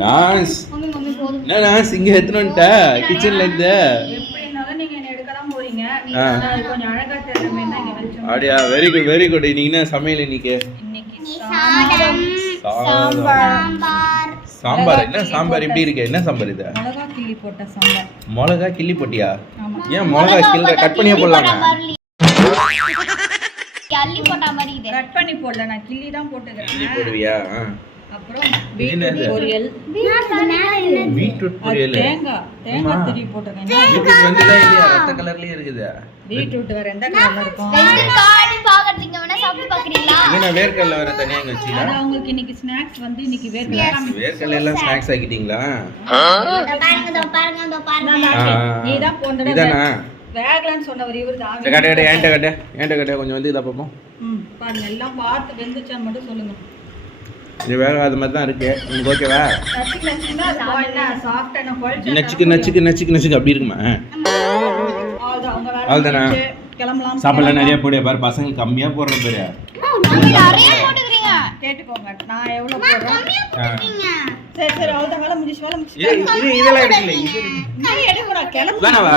நான்ஸ் என்ன நான்ஸ் இங்க எடுத்துட்டு வந்துட்ட கிச்சன்ல இருந்து அப்படியா வெரி குட் இன்னைக்கு என்ன சமையல் இன்னைக்கு சாம்பார் என்ன சாம்பார் எப்படி இருக்கு என்ன சாம்பார் இது மிளகா கிள்ளி போட்டியா ஏன் மிளகா கிள்ளி கட் பண்ணியே போடலாமா கிள்ளி போட்ட மாதிரி இது கட் பண்ணி போடல நான் கிள்ளி தான் போட்டுக்கறேன் கிள்ளி போடுவியா அப்புறம் பீட்ரூட் பொரியல் பீட்ரூட் பொரியல் தேங்காய் திரி போட்டுக்கறேன் பீட்ரூட் வெந்ததா இல்லையா ரத்த கலர்லயே இருக்குது பீட்ரூட் வேற எந்த கலர்ல இருக்கும் காடி பாக்குறீங்க வேணா சாப்பிட்டு பாக்குறீங்களா என்ன வேர்க்கல்ல வேற தனியா வெச்சிடா அத உங்களுக்கு இன்னைக்கு ஸ்நாக்ஸ் வந்து இன்னைக்கு வேர்க்கல்ல எல்லாம் ஸ்நாக்ஸ் ஆக்கிட்டீங்களா பாருங்க நீ தான் போண்டடா இதானா வேகலன்னு சொன்னவர் இவர்தான் ஏன்ட்ட கொஞ்சம் வந்து இத பாப்போம் பாருங்க எல்லாம் பார்த்து வெந்துச்சான்னு மட்டும் சொல்லுங்க இது வேகாத மாதிரி தான் இருக்கு உங்களுக்கு ஓகேவா நச்சுக்கு அப்படி இருக்குமா அவ்வளோதானா சாப்பாடுலாம் நிறைய போடுயா பாரு பசங்க கம்மியா போடுற பேரு கேட்டுக்கோங்க நான் எவ்வளவு போடுறேன் சரி அவ்வளோதான் வேலை முடிச்சு இதெல்லாம் எடுக்கல இது எடுக்கணும் கிளம்பு வேணாவா